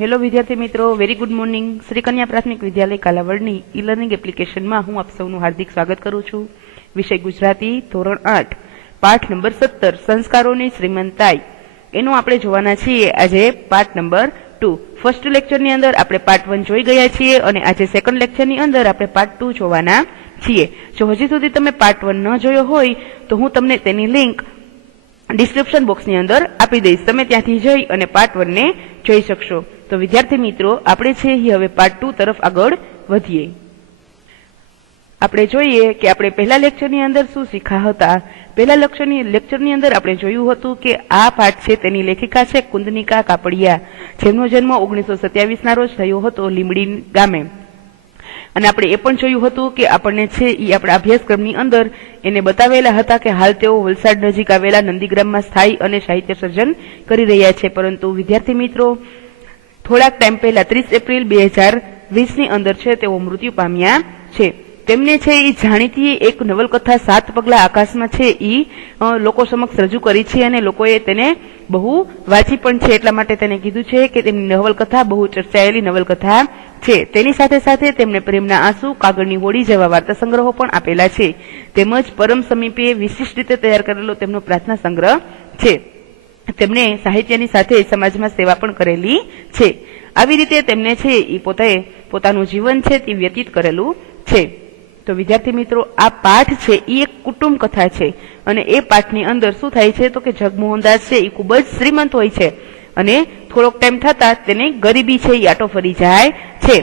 Hello વિદ્યાર્થી મિત્રો, very good morning. Shri કન્યા પ્રાથમિક વિદ્યાલય કાલાવડની ઈ લર્નિંગ એપ્લિકેશનમાં હું આપ સૌનું હાર્દિક સ્વાગત કરું છું. વિષય ગુજરાતી, ધોરણ 8, પાઠ નંબર 17, સંસ્કારોની શ્રીમંતાઈ. એનું આપણે જોવાના છીએ આજે પાઠ નંબર 2. ફર્સ્ટ લેક્ચરની અંદર આપણે પાર્ટ 1 જોઈ ગયા છીએ અને આજે સેકન્ડ લેક્ચરની અંદર આપણે પાર્ટ 2 જોવાના છીએ. જો હજી સુધી તમે પાર્ટ 1 ન જોયો હોય તો હું તમને તેની લિંક ડિસ્ક્રિપ્શન બોક્સની અંદર આપી દઈશ. તમે ત્યાંથી જઈ અને પાર્ટ 1 ને જોઈ શકશો. તો વિદ્યાર્થી મિત્રો, આપણે છે હવે પાર્ટ 2 તરફ આગળ વધીએ. આપણે જોઈએ કે આપણે પહેલા લેક્ચરની અંદર શું શીખ્યા હતા. પહેલા લેક્ચરની અંદર આપણે જોયું હતું કે આ પાઠ છે તેની લેખિકા છે કુંદનિકા કાપડિયા, જેમનો જન્મ 1927 ના રોજ થયો હતો લીંબડી ગામે. અને આપણે એ પણ જોયું હતું કે આપણને છે એ આપણા અભ્યાસક્રમની અંદર એને બતાવેલા હતા કે હાલ તેઓ વલસાડ નજીક આવેલા નંદીગ્રામમાં સ્થાયી અને સાહિત્ય સર્જન કરી રહ્યા છે. પરંતુ વિદ્યાર્થી મિત્રો, થોડાક ટાઈમ પહેલા 30 એપ્રિલ 2020 ની અંદર છે તેઓ મૃત્યુ પામ્યા છે. તેમને છે એ જાણીતી એક નવલકથા 7 પગલા આકાશમાં છે એ લોકો સમક્ષ રજૂ કરી છે અને લોકોએ તેને બહુ વાંચી પણ છે. એટલા માટે તેને કીધું છે કે તેમની નવલકથા બહુ ચર્ચાયેલી નવલકથા છે. તેની સાથે સાથે તેમને પ્રેમના આંસુ, કાગળની હોડી જેવા વાર્તા સંગ્રહો પણ આપેલા છે. તેમજ પરમ સમીપે વિશિષ્ટ રીતે તૈયાર કરેલો તેમનો પ્રાર્થના સંગ્રહ છે. તેમણે સાહિત્યની સાથે સમાજમાં સેવા પણ કરેલી છે. આવી રીતે તેમને છે એ પોતાનું જીવન છે તે વ્યતીત કરેલું છે. તો વિદ્યાર્થી મિત્રો, આ પાઠ છે એ એક કુટુંબ કથા છે અને એ પાઠની અંદર શું થાય છે તો કે જગમોહનદાસ છે એ ખૂબ જ શ્રીમંત હોય છે અને થોડોક ટાઈમ થતા તેને ગરીબી છે એ આટો ફરી જાય છે.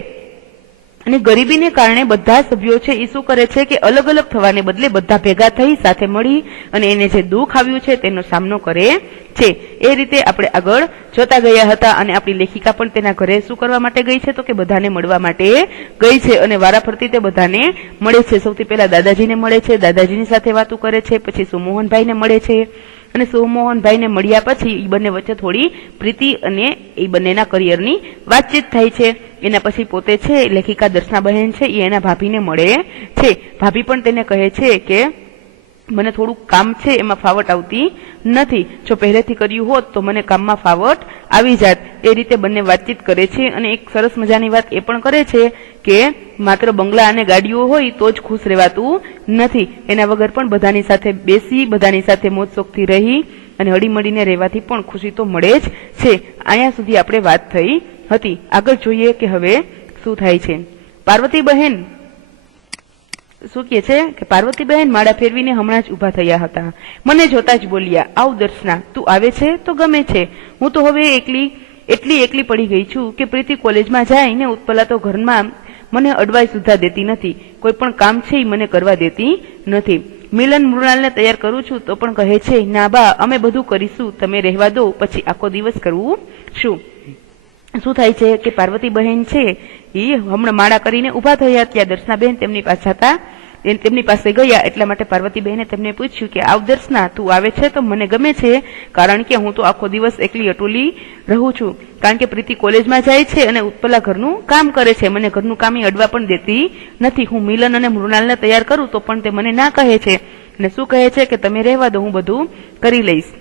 અને ગરીબીને કારણે બધા સભ્યો છે એ શું કરે છે કે અલગ અલગ થવાને બદલે બધા ભેગા થઈ સાથે મળી અને એને જે દુઃખ આવ્યું છે તેનો સામનો કરે છે. એ રીતે આપણે આગળ જોતા ગયા હતા અને આપણી લેખિકા પણ તેના ઘરે શું કરવા માટે ગઈ છે તો કે બધાને મળવા માટે ગઈ છે અને વારાફરતી તે બધાને મળે છે. સૌથી પહેલા દાદાજીને મળે છે, દાદાજીની સાથે વાતો કરે છે, પછી સુમોહનભાઈને મળે છે અને સુમોહનભાઈને મળ્યા પછી એ બંને વચ્ચે થોડી પ્રીતિ અને એ બંનેના કરિયરની વાતચીત થાય છે. એના પછી પોતે છે લેખિકા દર્શનાબહેન છે એ એના ભાભીને મળે છે. ભાભી પણ તેને કહે છે કે મને થોડું કામ છે એમાં ફાવટ આવતી નથી, જો પહેલેથી કર્યું હોત તો મને કામમાં ફાવટ આવી જાત. એ રીતે બંને વાતચીત કરે છે અને એક સરસ મજાની વાત એ પણ કરે છે કે માત્ર બંગલા અને ગાડીઓ હોય તો જ ખુશ રહેવાતું નથી, એના વગર પણ બધાની સાથે બેસી, બધાની સાથે મોજ શોખથી રહી અને હળીમળીને રહેવાથી પણ ખુશી તો મળે જ છે. અહીંયા સુધી આપણે વાત થઈ હતી. આગળ જોઈએ કે હવે શું થાય છે. પાર્વતીબહેન શું કહે છે કે પાર્વતીબહેન માળા ફેરવીને હમણાં જ ઉભા થયા હતા. મને જોતા જ બોલ્યા, આવ દર્શના, તું આવે છે તો ગમે છે. હું તો હવે એટલી એકલી પડી ગઈ છું કે પ્રીતિ કોલેજમાં જાય ને ઉત્પલા તો ઘરમાં મને અડવાઈ સુધા દેતી નથી. કોઈ પણ કામ છે એ મને કરવા દેતી નથી. મિલન મૃણાલને તૈયાર કરું છું તો પણ કહે છે, ના બા, અમે બધું કરીશું, તમે રહેવા દો, પછી આખો દિવસ કરવું શું. શું થાય છે કે પાર્વતીબહેન છે એ હમણાં માળા કરીને ઉભા થયા. ત્યાં દર્શનાબહેન તેમની પાસે ગયા. એટલા માટે પાર્વતીબહેને તેમને પૂછ્યું કે આવ દર્શના, તું આવે છે તો મને ગમે છે, કારણ કે હું તો આખો દિવસ એકલી અટુલી રહું છું. કારણ કે પ્રીતિ કોલેજમાં જાય છે અને ઉત્પલા ઘરનું કામ કરે છે. મને ઘરનું કામ અડવા પણ દેતી નથી. હું મિલન અને મૃણાલને તૈયાર કરું તો પણ તે મને ના કહે છે અને શું કહે છે કે તમે રહેવા દો, હું બધું કરી લઈશ.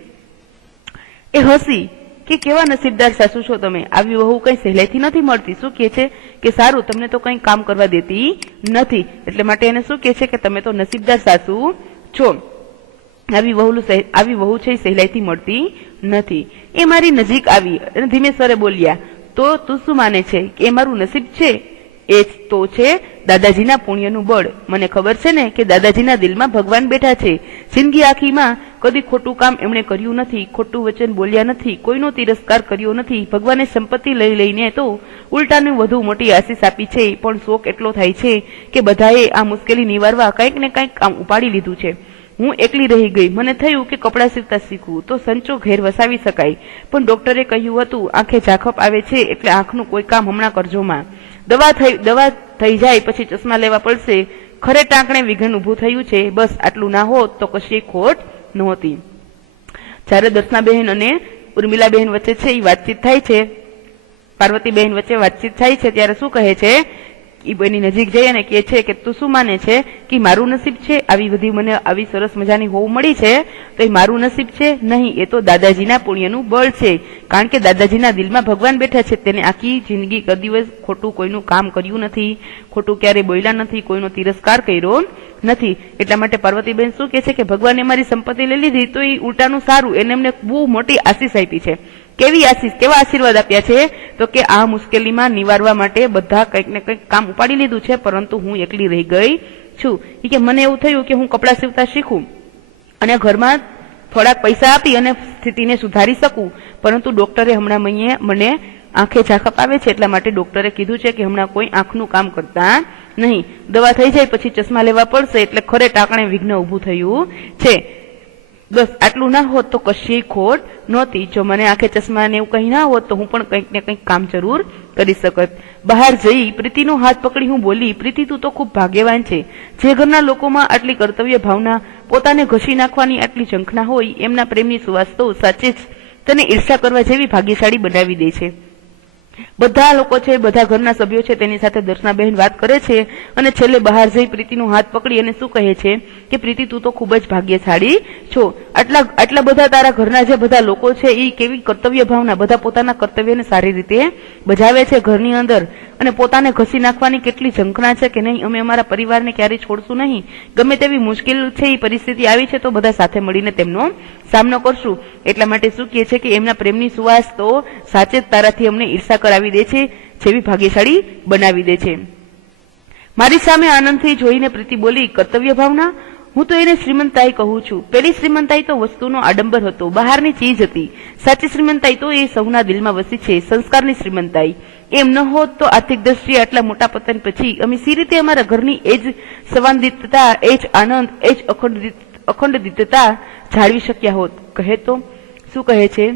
એ હસી કે કેવા નસીબદાર સાસુ છો તમે, આવી વહુ કઈ સહેલાઈથી નથી મળતી. શું કહે છે કે સારું, તમને તો કઈ કામ કરવા દેતી નથી, એટલે માટે એને શું કહે છે કે તમે તો નસીબદાર સાસુ છો, આવી વહુ છે સહેલાઈથી મળતી નથી. એ મારી નજીક આવી અને ધીમે સ્વરે બોલ્યા, તો તું શું માને છે કે એ મારું નસીબ છે? એ તો છે દાદાજીના પુણ્યનું બળ. મને ખબર છે ને કે દાદાજીના દિલમાં ભગવાન બેઠા છે. જિંદગી આખીમાં કદી ખોટું કામ એમણે કર્યું નથી, ખોટું વચન બોલ્યા નથી, કોઈનો તિરસ્કાર કર્યો નથી. ભગવાને સંપત્તિ લઈને તો ઉલટાનું વધુ મોટી આશીષ આપી છે. પણ શોક એટલો થાય છે કે બધાએ આ મુશ્કેલી નિવારવા કંઈક ને કંઈક કામ ઉપાડી લીધું છે. હું એકલી રહી ગઈ. મને થયું કે કપડાં સીવતા શીખવું તો સંચો ઘેર વસાવી શકાય, પણ ડોક્ટરે કહ્યું હતું આંખે ઝાંખપ આવે છે એટલે આંખનું કોઈ કામ હમણાં કરજોમાં. દવા થઈ જાય પછી ચશ્મા લેવા પડશે. ખરે ટાંકણે વિઘન ઉભું થયું છે. બસ આટલું ના હોત તો કશી ખોટ નહોતી. જ્યારે દર્શનાબહેન અને ઉર્મિલાબહેન વચ્ચે છે એ વાતચીત થાય છે, પાર્વતીબહેન વચ્ચે વાતચીત થાય છે, ત્યારે શું કહે છે એની નજીક જઈ અને કહે છે કે તું શું માને છે કે મારું નસીબ છે, આવી બધી મને આવી સરસ મજાની હોવ મળી છે તો એ મારું નસીબ છે? નહીં, એ તો દાદાજીના પુણ્યનું બળ છે. કારણ કે દાદાજીના દિલમાં ભગવાન બેઠા છે. તેને આખી જિંદગી કદી દિવસ ખોટું કોઈનું કામ કર્યું નથી, ખોટું ક્યારેય બોલ્યા નથી, કોઈનો તિરસ્કાર કર્યો નથી. એટલા માટે પાર્વતીબેન શું કહે છે કે ભગવાને મારી સંપત્તિ લઈ લીધી તો એ ઉલટાનું સારું, એને એમને બહુ મોટી આશીષ આપી છે. કેવી આશીષ, કેવા આશીર્વાદ આપ્યા છે? તો કે આ મુશ્કેલીમાં નિવારવા માટે બધા કંઈક ને કંઈક કામ ઉપાડી લીધું છે, પરંતુ હું એકલી રહી ગઈ છું. કે મને એવું થયું કે હું કપડાં સીવતા શીખું અને ઘરમાં થોડાક પૈસા આપી અને સ્થિતિને સુધારી શકું, પરંતુ ડોક્ટરે હમણાં મને આંખે ઝાંખપ આવે છે, એટલા માટે ડોક્ટરે કીધું છે કે હમણાં કોઈ આંખનું કામ કરતા નહીં. દવા થઈ જાય પછી ચશ્મા લેવા પડશે, એટલે ખરે ટાંકણે વિઘ્ન ઊભું થયું છે. બસ આટલું ના હોત તો કશી ખોટ નહોતી. જો મને આંખે ચશ્મા ને એવું કઈ ના હોત તો હું પણ કંઈક ને કંઈક કામ જરૂર કરી શકત. બહાર જઈ પ્રીતિનો હાથ પકડી હું બોલી, પ્રીતિ તું તો ખૂબ ભાગ્યવાન છે. જે ઘરના લોકોમાં આટલી કર્તવ્ય ભાવના, પોતાને ઘસી નાખવાની આટલી ઝંખના હોય, એમના પ્રેમની સુવાસ તો સાચે જ તને ઈર્ષા કરવા જેવી ભાગ્યશાળી બનાવી દે છે. બધા લોકો છે, બધા ઘરના સભ્યો છે, તેની સાથે દર્શનાબહેન વાત કરે છે અને છેલ્લે બહાર જઈ પ્રીતિનો હાથ પકડી અને શું કહે છે કે પ્રીતિ તું તો ખૂબ જ ભાગ્યશાળી છો. આટલા બધા તારા ઘરના જે બધા લોકો છે એ કેવી કર્તવ્ય ભાવના, બધા પોતાના કર્તવ્યને સારી રીતે બજાવે છે ઘરની અંદર, અને પોતાને ઘસી નાખવાની કેટલી ઝંખના છે કે નહીં અમે અમારા પરિવારને ક્યારેય છોડશું નહીં, ગમે તેવી મુશ્કેલ છે એ પરિસ્થિતિ આવી છે તો બધા સાથે મળીને તેમનો સામનો કરશું. એટલા માટે શું કહે છે કે એમના પ્રેમની સુવાસ તો સાચે જ તારાથી અમને ઈર્ષા કરાવી દે છે, જેવી ભાગ્યશાળી બનાવી દે છે. મારી સામે આનંદથી જોઈને પ્રીતિ બોલી, કર્તવ્ય ભાવના? હું તો એને શ્રીમંતાઈ કહું છું. પેલી શ્રીમંતાઈ તો વસ્તુનો આડંબર હતો, બહારની ચીજ હતી. સાચી શ્રીમંતાઈ તો એ સૌના દિલમાં વસી છે, સંસ્કારની શ્રીમંતાઈ. એમ ન હોત તો આર્થિક દ્રષ્ટિએ આટલા મોટા પતન પછી અમે સી રીતે અમારા ઘરની એ જ સંવાદિતતા, એ જ આનંદ, એ જ અખંડિતતા જાળવી શક્યા હોત. કહે તો શું કહે છે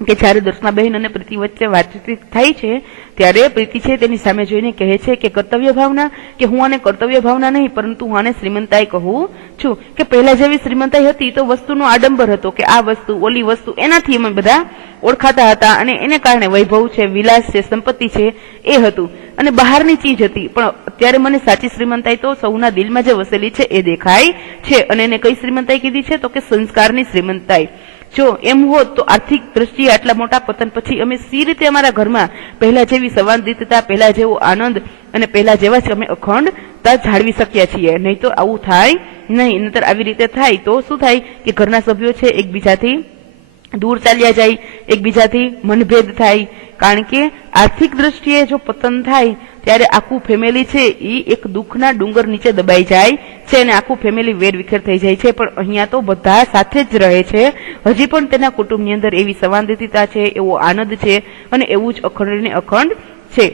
કે જ્યારે દર્શનાબહેન અને પ્રીતિ વચ્ચે વાતચીત થાય છે ત્યારે પ્રીતિ છે તેની સામે જોઈને કહે છે કે કર્તવ્ય ભાવના, કે હું આને કર્તવ્ય ભાવના નહીં પરંતુ હું આને શ્રીમંતાઈ કહું છું. કે પહેલા જેવી શ્રીમંતાઈ હતી તો વસ્તુનો આડંબર હતો કે આ વસ્તુ, ઓલી વસ્તુ, એનાથી અમે બધા ઓળખાતા હતા અને એને કારણે વૈભવ છે, વિલાસ છે, સંપત્તિ છે એ હતું અને બહારની ચીજ હતી. પણ અત્યારે મને સાચી શ્રીમંતાઈ તો સૌના દિલમાં જે વસેલી છે એ દેખાય છે. અને એને કઈ શ્રીમંતાઈ કીધી છે તો કે સંસ્કારની શ્રીમંતાઈ. જો એમ હોત તો આર્થિક દ્રષ્ટિએ આટલા મોટા પતન પછી અમે સી રીતે અમારા ઘરમાં પહેલા જેવી સંવાદિતતા, પહેલા જેવો આનંદ અને પહેલા જેવા જ અમે અખંડતા જાળવી શક્યા છીએ. નહીં તો આવું થાય નહીં. નહીતર આવી રીતે થાય તો શું થાય કે ઘરના સભ્યો છે એકબીજાથી દૂર ચાલ્યા જાય, એકબીજાથી મનભેદ થાય. કારણ કે આર્થિક દ્રષ્ટિએ જો પતન થાય ત્યારે આખું ફેમિલી છે એ એક દુઃખના ડુંગર નીચે દબાઈ જાય છે અને આખું ફેમિલી વેરવિખેર થઈ જાય છે. પણ અહીંયા તો બધા સાથે જ રહે છે. હજી પણ તેના કુટુંબની અંદર એવી સંવાદિતતા છે, એવો આનંદ છે અને એવું જ અખંડ ને અખંડ છે.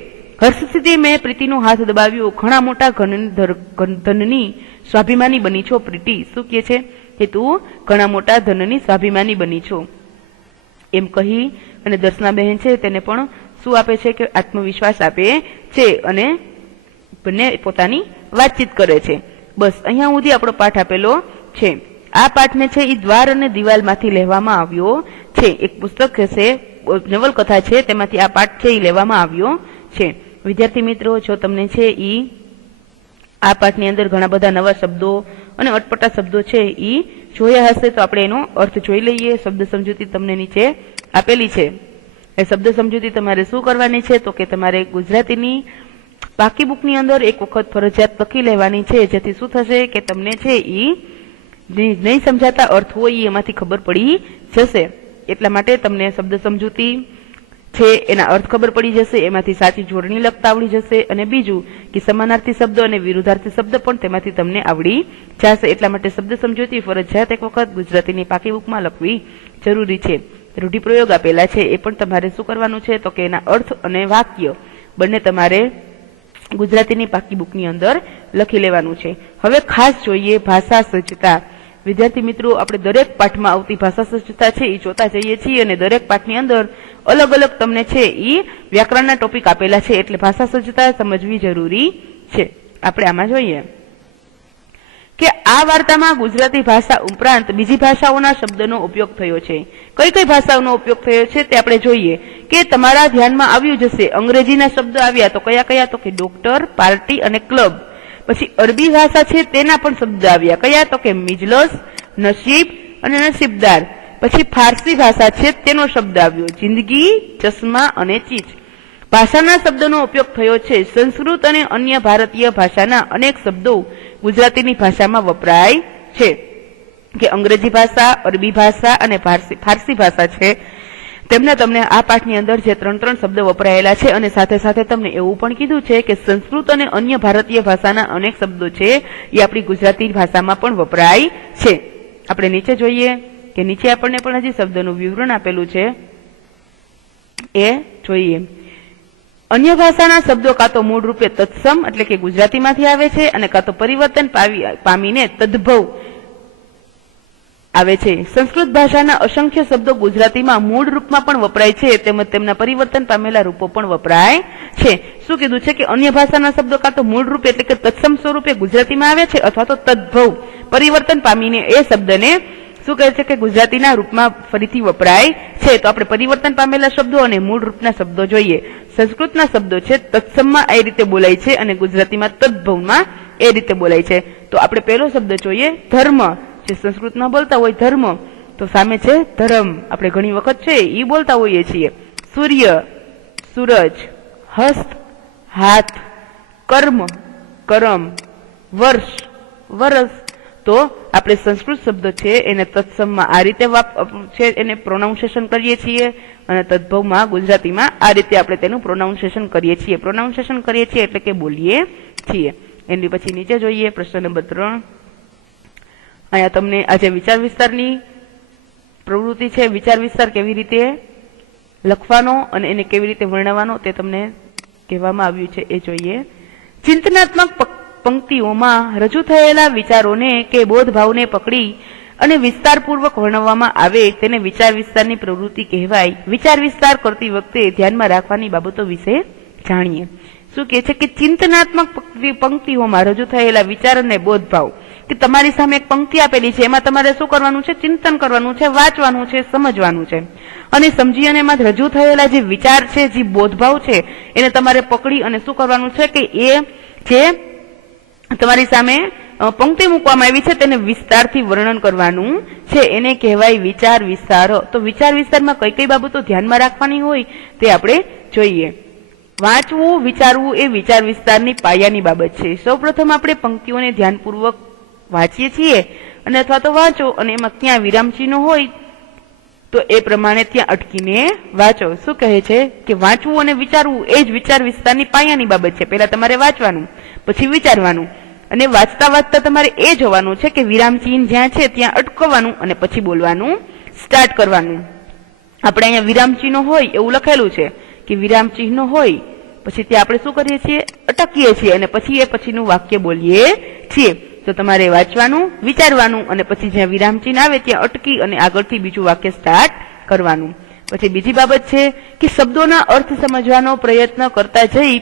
હર્ષથી મેં પ્રીતિનો હાથ દબાવ્યો. ઘણા મોટા ધનની સ્વાભિમાની બની છો પ્રીતિ. શું કહે છે કે તું ઘણા મોટા ધનની સ્વાભિમાની બની છો એમ કહી અને દર્શનાબહેન છે તેને પણ શું આપે છે કે આત્મવિશ્વાસ આપે છે અને બંને પોતાની વાતચીત કરે છે. બસ અહીંયા સુધી આપણો પાઠ આપેલો છે. આ પાઠને છે એ દ્વાર અને દિવાલમાંથી લેવામાં આવ્યો છે. એક પુસ્તક છે, નવલકથા છે, તેમાંથી આ પાઠ છે એ લેવામાં આવ્યો છે. વિદ્યાર્થી મિત્રો, જો તમને છે એ આ પાઠની અંદર ઘણા બધા નવા શબ્દો અને અટપટા શબ્દો છે એ જોયા હશે તો આપણે એનો અર્થ જોઈ લઈએ. શબ્દ સમજૂતી તમને નીચે આપેલી છે. એ શબ્દ સમજૂતી તમારે શું કરવાની છે તો કે તમારે ગુજરાતીની પાકી બુકની અંદર એક વખત ફરજિયાત લખી લેવાની છે, જેથી શું થશે કે તમને છે એ નહીં સમજાતા અર્થ હોય એમાંથી ખબર પડી જશે. એટલા માટે તમને શબ્દ સમજૂતી છે એના અર્થ ખબર પડી જશે, એમાંથી સાચી જોડણી લખતા આવડી જશે અને બીજું કે સમાનાર્થી શબ્દ અને વિરુદ્ધાર્થી શબ્દ પણ તેમાંથી તમને આવડી જશે. એટલા માટે શબ્દ સમજૂતી ફરજિયાત એક વખત ગુજરાતીની પાકી બુકમાં લખવી જરૂરી છે. રૂઢિપ્રયોગ આપેલા છે એ પણ તમારે શું કરવાનું છે તો કે એના અર્થ અને વાક્ય બંને તમારે ગુજરાતીની પાકી બુકની અંદર લખી લેવાનું છે. હવે ખાસ જોઈએ ભાષા સજ્જતા. વિદ્યાર્થી મિત્રો, આપણે દરેક પાઠમાં આવતી ભાષા સજ્જતા છે એ જોતા જઈએ છીએ અને દરેક પાઠની અંદર અલગ અલગ તમને છે એ વ્યાકરણના ટોપિક આપેલા છે, એટલે ભાષા સજ્જતા સમજવી જરૂરી છે. આપણે આમાં જોઈએ કે આ વાર્તામાં ગુજરાતી ભાષા ઉપરાંત બીજી ભાષાઓના શબ્દનો ઉપયોગ થયો છે. કઈ કઈ ભાષાઓનો ઉપયોગ થયો છે તે આપણે જોઈએ કે તમારા ધ્યાનમાં આવ્યું જશે. અંગ્રેજીના શબ્દ આવ્યા તો કયા કયા? તો કે ડોક્ટર, પાર્ટી અને ક્લબ. પછી અરબી ભાષા છે તેના પણ શબ્દ આવ્યા. કયા? તો કે મિજલસ, નસીબ અને નસીબદાર. પછી ફારસી ભાષા છે તેનો શબ્દ આવ્યો જિંદગી, ચશ્મા અને ચીજ. ભાષાના શબ્દનો ઉપયોગ થયો છે. સંસ્કૃત અને અન્ય ભારતીય ભાષાના અનેક શબ્દો ગુજરાતીની ભાષામાં વપરાય છે. કે અંગ્રેજી ભાષા, અરબી ભાષા અને ફારસી ભાષા છે તેમને તમને આ પાઠની અંદર જે 3 શબ્દ વપરાયેલા છે અને સાથે સાથે તમને એવું પણ કીધું છે કે સંસ્કૃત અને અન્ય ભારતીય ભાષાના અનેક શબ્દો છે એ આપણી ગુજરાતી ભાષામાં પણ વપરાય છે. આપણે નીચે જોઈએ કે નીચે આપણને પણ હજી શબ્દનું વિવરણ આપેલું છે એ જોઈએ. અન્ય ભાષાના શબ્દો કાં તો મૂળ રૂપે તત્સમ એટલે કે ગુજરાતીમાંથી આવે છે અને કાં તો પરિવર્તન પામીને તદ્ભવ આવે છે. સંસ્કૃત ભાષાના અસંખ્ય શબ્દો ગુજરાતીમાં મૂળ રૂપમાં પણ વપરાય છે તેમજ તેમના પરિવર્તન પામેલા રૂપો પણ વપરાય છે. શું કીધું છે કે અન્ય ભાષાના શબ્દો કાં તો મૂળ રૂપે એટલે કે તત્સમ સ્વરૂપે ગુજરાતીમાં આવે છે અથવા તો તદ્ભવ પરિવર્તન પામીને એ શબ્દને શું કહે છે કે ગુજરાતીના રૂપમાં ફરીથી વપરાય છે. તો આપણે પરિવર્તન પામેલા શબ્દો અને મૂળ રૂપના શબ્દો જોઈએ. સંસ્કૃતના શબ્દો છે તત્સમમાં એ રીતે બોલાય છે અને ગુજરાતીમાં તદ્ભવમાં એ રીતે બોલાય છે. તો આપણે પહેલો શબ્દ જોઈએ ધર્મ. જે સંસ્કૃતમાં બોલતા હોય ધર્મ તો સામે છે ધર્મ. આપણે ઘણી વખત છે એ બોલતા હોઈએ છીએ. સૂર્ય, સૂરજ, હસ્ત, હાથ, કર્મ, કરમ, વર્ષ, વરસ. તો આપણે સંસ્કૃત શબ્દ છે એને તત્સમમાં આ રીતે છે એને પ્રોનાઉન્સિએશન કરીએ છીએ અને તદ્ભવમાં ગુજરાતીમાં આ રીતે આપણે તેનું પ્રોનાઉન્સિએશન કરીએ છીએ. પ્રોનાઉન્સિએશન કરીએ છીએ એટલે કે બોલીએ છીએ. એની પછી નીચે જોઈએ પ્રશ્ન નંબર 3. અહીંયા તમને આજે વિચાર વિસ્તારની પ્રવૃત્તિ છે. વિચાર વિસ્તાર કેવી રીતે લખવાનો અને એને કેવી રીતે વર્ણવવાનો તે તમને કહેવામાં આવ્યું છે એ જોઈએ. ચિંતનાત્મક પંક્તિઓમાં રજૂ થયેલા વિચારોને કે બોધભાવને પકડી અને વિસ્તારપૂર્વક વર્ણવવામાં આવે તેને વિચાર વિસ્તારની પ્રવૃત્તિ કહેવાય. વિચાર વિસ્તાર કરતી વખતે ધ્યાનમાં રાખવાની બાબતો વિશે જાણીએ. શું કહે છે કે ચિંતનાત્મક પંક્તિઓમાં રજૂ થયેલા વિચાર અને બોધભાવ કે તમારી સામે એક પંક્તિ આપેલી છે એમાં તમારે શું કરવાનું છે? ચિંતન કરવાનું છે, વાંચવાનું છે, સમજવાનું છે અને સમજી અને એમાં રજૂ થયેલા જે વિચાર છે, જે બોધભાવ છે એને તમારે પકડી અને શું કરવાનું છે કે એ જે તમારી સામે પંક્તિ મૂકવામાં આવી છે તેને વિસ્તારથી વર્ણન કરવાનું છે. એને કહેવાય વિચાર વિસ્તાર. તો વિચાર વિસ્તારમાં કઈ કઈ બાબતો ધ્યાનમાં રાખવાની હોય તે આપણે જોઈએ. વાંચવું, વિચારવું એ વિચાર વિસ્તારની પાયાની બાબત છે. સૌપ્રથમ આપણે પંક્તિઓને ધ્યાનપૂર્વક વાંચીએ છીએ અને અથવા તો વાંચો અને એમાં ક્યાં વિરામચિહ્નો હોય તો એ પ્રમાણે ત્યાં અટકીને વાંચો. શું કહે છે કે વાંચવું અને વિચારવું એ જ વિચાર વિસ્તારની પાયાની બાબત છે. પહેલા તમારે વાંચવાનું, પછી વિચારવાનું અને વાંચતા વાંચતા તમારે એ જોવાનું છે કે વિરામચિહ્ન જ્યાં છે ત્યાં અટકવાનું અને પછી બોલવાનું સ્ટાર્ટ કરવાનું. આપણે અહીંયા વિરામચિહ્નો હોય એવું લખેલું છે કે વિરામચિહ્નો હોય પછી ત્યાં આપણે શું કરીએ છીએ? અટકીએ છીએ અને પછી એ પછીનું વાક્ય બોલીએ છીએ. તો તમારે વાંચવાનું, વિચારવાનું અને પછી જ્યાં વિરામચિહ્ન આવે ત્યાં અટકી અને આગળથી બીજું વાક્ય સ્ટાર્ટ કરવાનું. પછી બીજી બાબત છે કે શબ્દોના અર્થ સમજવાનો પ્રયત્ન કરતા જઈ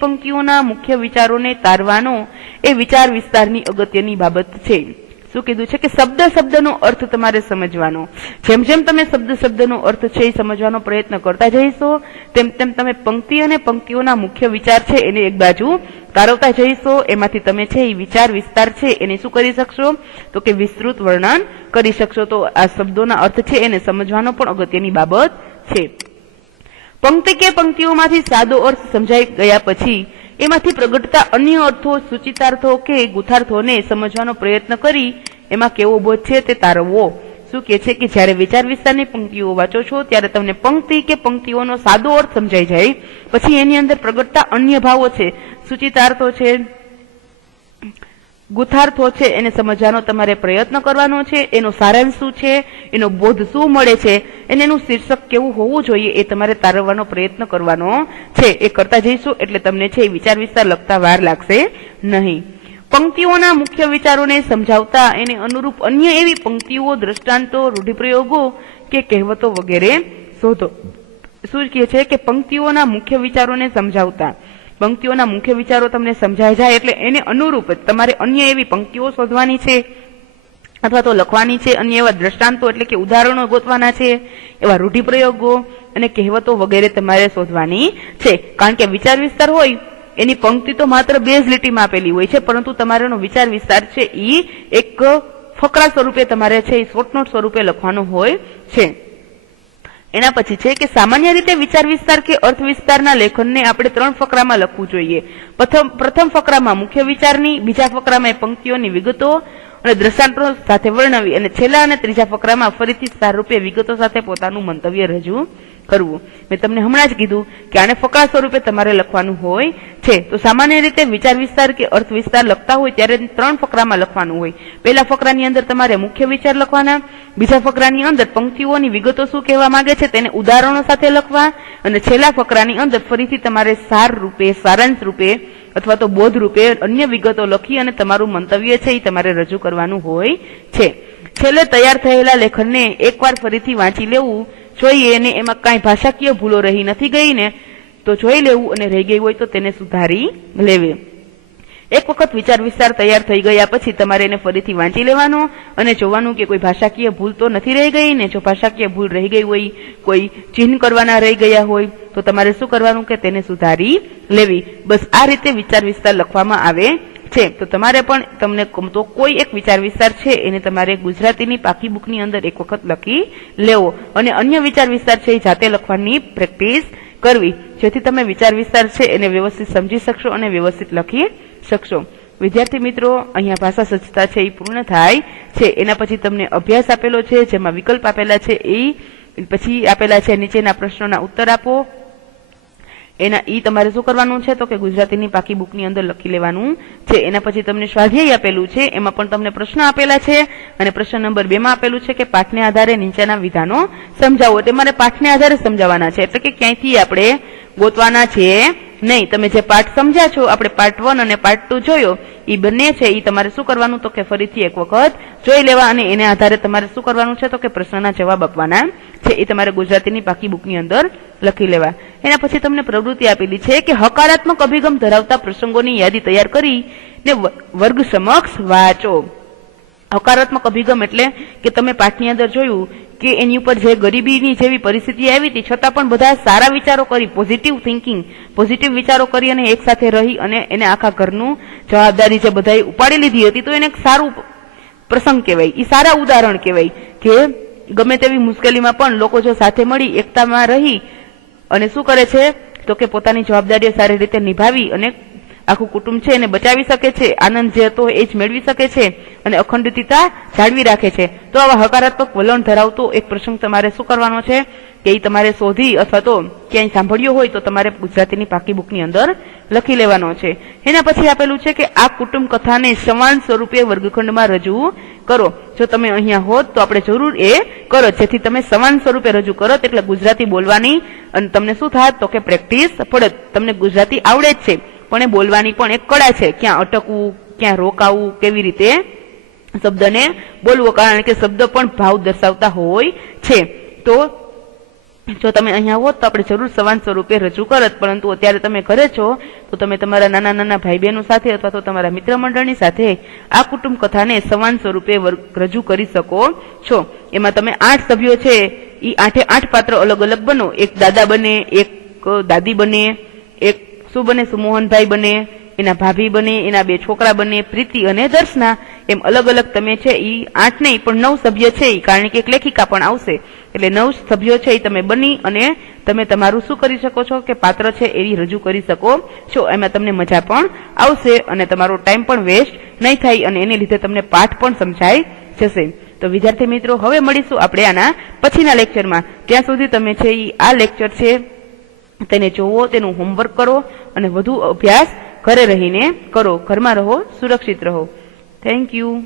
પંક્તિઓના મુખ્ય વિચારોને તારવાનો એ વિચાર વિસ્તારની અગત્યની બાબત છે. શું કીધું છે કે શબ્દનો અર્થ તમારે સમજવાનો. જેમ જેમ તમે શબ્દનો અર્થ છે એ સમજવાનો પ્રયત્ન કરતા જઈશો તેમ તેમ તમે પંક્તિ અને પંક્તિઓના મુખ્ય વિચાર છે એને એક બાજુ તારવતા જઈશો. એમાંથી તમે છે એ વિચાર વિસ્તાર છે એને શું કરી શકશો? તો કે વિસ્તૃત વર્ણન કરી શકશો. તો આ શબ્દોના અર્થ છે એને સમજવાનો પણ અગત્યની બાબત છે. પંક્તિ કે પંક્તિઓમાંથી સાદો અર્થ સમજાઈ ગયા પછી એમાંથી પ્રગટતા અન્ય અર્થો, સૂચિતાર્થો કે ગુથાર્થોને સમજવાનો પ્રયત્ન કરી એમાં કેવો બોધ છે તે તારવવો. શું કે છે કે જ્યારે વિચાર વિસ્તારની પંક્તિઓ વાંચો છો ત્યારે તમને પંક્તિ કે પંક્તિઓનો સાદો અર્થ સમજાઈ જાય પછી એની અંદર પ્રગટતા અન્ય ભાવો છે, સૂચિતાર્થો છે, ગુથાર્થો છે એને સમજવાનો તમારે પ્રયત્ન કરવાનો છે. એનો સારાંશ શું છે, એનો બોધ શું મળે છે, એનું શીર્ષક કેવું હોવું જોઈએ એ તમારે તારવવાનો પ્રયત્ન કરવાનો છે. એ કરતા જઈશું એટલે તમને છે એ વિચાર વિસ્તાર લખતા વાર લાગશે નહીં. પંક્તિઓના મુખ્ય વિચારોને સમજાવતા એને અનુરૂપ અન્ય એવી પંક્તિઓ, દ્રષ્ટાંતો, રૂઢિપ્રયોગો કે કહેવતો વગેરે શોધો. શું કહે છે કે પંક્તિઓના મુખ્ય વિચારોને સમજાવતા પંક્તિઓના મુખ્ય વિચારો તમને સમજાઈ જાય એટલે એને અનુરૂપ તમારે અન્ય એવી પંક્તિઓ શોધવાની છે અથવા તો લખવાની છે, અન્ય એવા દ્રષ્ટાંતો એટલે કે ઉદાહરણો ગોતવાના છે, એવા રૂઢિપ્રયોગો અને કહેવતો વગેરે તમારે શોધવાની છે. કારણ કે વિચાર વિસ્તાર હોય એની પંક્તિ તો માત્ર 2 જ લીટીમાં આપેલી હોય છે, પરંતુ તમારેનો વિચાર વિસ્તાર છે એ એક ફકરા સ્વરૂપે તમારે છે એ શોર્ટ નોટ સ્વરૂપે લખવાનો હોય છે. એના પછી છે કે સામાન્ય રીતે વિચાર વિસ્તાર કે અર્થ વિસ્તારના લેખનને આપણે 3 ફકરામાં લખવું જોઈએ. પ્રથમ ફકરામાં મુખ્ય વિચારની, બીજા ફકરામાં પંક્તિઓની વિગતો અને દ્રષ્ટાંતો સાથે વર્ણવી અને છેલ્લા અને ત્રીજા ફકરામાં ફરીથી સારરૂપે વિગતો સાથે પોતાનું મંતવ્ય રજૂ કરવું. મેં તમને હમણાં જ કીધું કે આને ફકરા સ્વરૂપે તમારે લખવાનું હોય છે. તો સામાન્ય રીતે વિચાર વિસ્તાર કે અર્થ વિસ્તાર લખતા હોય ત્યારે 3 ફકરામાં લખવાનું હોય. પહેલા ફકરાની અંદર તમારે મુખ્ય વિચાર લખવાના, બીજા ફકરાની અંદર પંક્તિઓની વિગતો શું કહેવા માંગે છે તેને ઉદાહરણો સાથે લખવા અને છેલ્લા ફકરાની અંદર ફરીથી તમારે સાર રૂપે, સારાંશ રૂપે અથવા તો બોધ રૂપે અન્ય વિગતો લખી અને તમારું મંતવ્ય છે એ તમારે રજૂ કરવાનું હોય છે. છેલ્લે તૈયાર થયેલા લેખનને એકવાર ફરીથી વાંચી લેવું જોઈએ અને એમાં કાંઈ ભાષાકીય ભૂલો રહી નથી ગઈ ને તો જોઈ લેવું અને રહી ગઈ હોય તો તેને સુધારી લેવી. એક વખત વિચાર વિસ્તાર તૈયાર થઈ ગયા પછી તમારે એને ફરીથી વાંચી લેવાનો અને જોવાનું કે કોઈ ભાષાકીય ભૂલ તો નથી રહી ગઈ ને. જો ભાષાકીય ભૂલ રહી ગઈ હોય, કોઈ ચિહ્ન કરવાના રહી ગયા હોય તો તમારે શું કરવાનું કે તેને સુધારી લેવી. બસ આ રીતે વિચાર વિસ્તાર લખવામાં આવે છે. તો તમારે પણ તમને તો કોઈ એક વિચાર વિસ્તાર છે એને તમારે ગુજરાતીની પાકી બુકની અંદર એક વખત લખી લેવો અને અન્ય વિચાર વિસ્તાર છે એ જાતે લખવાની પ્રેક્ટિસ કરવી, જેથી તમે વિચાર વિસ્તાર છે એને વ્યવસ્થિત સમજી શકશો અને વ્યવસ્થિત લખી શકશો. વિદ્યાર્થી મિત્રો, અહીંયા ભાષા સજ્જતા છે એ પૂર્ણ થાય છે. એના પછી તમને અભ્યાસ આપેલો છે જેમાં વિકલ્પ આપેલા છે, એ પછી આપેલા છે નીચેના પ્રશ્નોના ઉત્તર આપો. એના ઈ તમારે શું કરવાનું છે તો કે ગુજરાતીની પાકી બુકની અંદર લખી લેવાનું છે. એના પછી તમને સ્વાધ્યાય આપેલું છે, એમાં પણ તમને પ્રશ્ન આપેલા છે અને પ્રશ્ન નંબર 2 માં આપેલું છે કે પાઠને આધારે નીચેના વિધાનો સમજાવો. તમારે પાઠને આધારે સમજાવવાના છે એટલે કે ક્યાંયથી આપણે ગોતવાના છે નહીં. તમે જે પાઠ સમજ્યા છો, આપણે પાર્ટ 1 અને પાર્ટ 2 જોયો, એ બંને છે એ તમારે શું કરવાનું તો કે ફરીથી એક વખત જોઈ લેવા અને એને આધારે તમારે શું કરવાનું છે તો કે પ્રશ્નના જવાબ આપવાના છે. એ તમારે ગુજરાતીની પાકી બુકની અંદર લખી લેવા. એના પછી તમને પ્રવૃત્તિ આપેલી છે કે હકારાત્મક અભિગમ ધરાવતા પ્રસંગોની યાદી તૈયાર કરીને વર્ગ સમક્ષ વાંચો. હકારાત્મક અભિગમ એટલે કે તમે પાઠની અંદર જોયું કે એની ઉપર જે ગરીબીની જેવી પરિસ્થિતિ આવી હતી છતાં પણ બધા સારા વિચારો કરી, પોઝિટિવ થિંકિંગ, પોઝિટિવ વિચારો કરી અને એક સાથે રહી અને એને આખા ઘરનું જવાબદારી જે બધાએ ઉપાડી લીધી હતી તો એને એક સારું પ્રસંગ કહેવાય, એ સારા ઉદાહરણ કહેવાય કે ગમે તેવી મુશ્કેલીમાં પણ લોકો જો સાથે મળી એકતામાં રહી અને શું કરે છે તો કે પોતાની જવાબદારીઓ સારી રીતે નિભાવી અને આખું કુટુંબ છે એને બચાવી શકે છે, આનંદ જે હતો એ જ મેળવી શકે છે અને અખંડિતતા જાળવી રાખે છે. તો આવા હકારાત્મક વલણ ધરાવતો એક પ્રસંગ તમારે શું કરવાનો છે કે એ તમારે શોધી અથવા તો ક્યાંય સાંભળ્યો હોય તો તમારે ગુજરાતીની પાકી બુકની અંદર લખી લેવાનો છે. એના પછી આપેલું છે કે આ કુટુંબ કથાને સમાન સ્વરૂપે વર્ગખંડમાં રજૂ કરો. જો તમે અહીંયા હોત તો આપણે જરૂર એ કરો, જેથી તમે સમાન સ્વરૂપે રજૂ કરો એટલે ગુજરાતી બોલવાની અને તમને શું થાત તો કે પ્રેક્ટિસ પડે. તમને ગુજરાતી આવડે જ છે પણ એ બોલવાની પણ એક કળા છે, ક્યાં અટકવું, ક્યાં રોકાવું, કેવી રીતે શબ્દને બોલવો, કારણ કે શબ્દ પણ ભાવ દર્શાવતા હોય છે. તો જો તમે અહીંયા હોત તો આપણે જરૂર સમાન સ્વરૂપે રજૂ કરત, પરંતુ અત્યારે તમે ઘરે છો તો તમે તમારા નાના નાના ભાઈ બહેનો સાથે અથવા તો તમારા મિત્ર મંડળની સાથે આ કુટુંબ કથાને સમાન સ્વરૂપે રજૂ કરી શકો છો. એમાં તમે 8 સભ્યો છે એ 8 પાત્ર અલગ અલગ બનો. એક દાદા બને, એક દાદી બને, એક શું બને સુમોહનભાઈ બને, એના ભાભી બને, એના 2 છોકરા બને પ્રીતિ અને દર્શના. એમ અલગ અલગ તમે છે એ 8 નહીં પણ 9 સભ્ય છે, કારણ કે એક લેખિકા પણ આવશે એટલે 9 સભ્યો છે એ તમે બની અને તમે તમારું શું કરી શકો છો કે પાત્ર છે એવી રજૂ કરી શકો છો. એમાં તમને મજા પણ આવશે અને તમારો ટાઈમ પણ વેસ્ટ નહીં થાય અને એને લીધે તમને પાઠ પણ સમજાઈ જશે. તો વિદ્યાર્થી મિત્રો, હવે મળીશું આપણે આના પછીના લેક્ચરમાં. ત્યાં સુધી તમે છે એ આ લેક્ચર છે તેને જોવો, તેનું હોમવર્ક કરો અને વધુ અભ્યાસ ઘરે રહીને કરો. ઘરમાં રહો, સુરક્ષિત રહો. Thank you.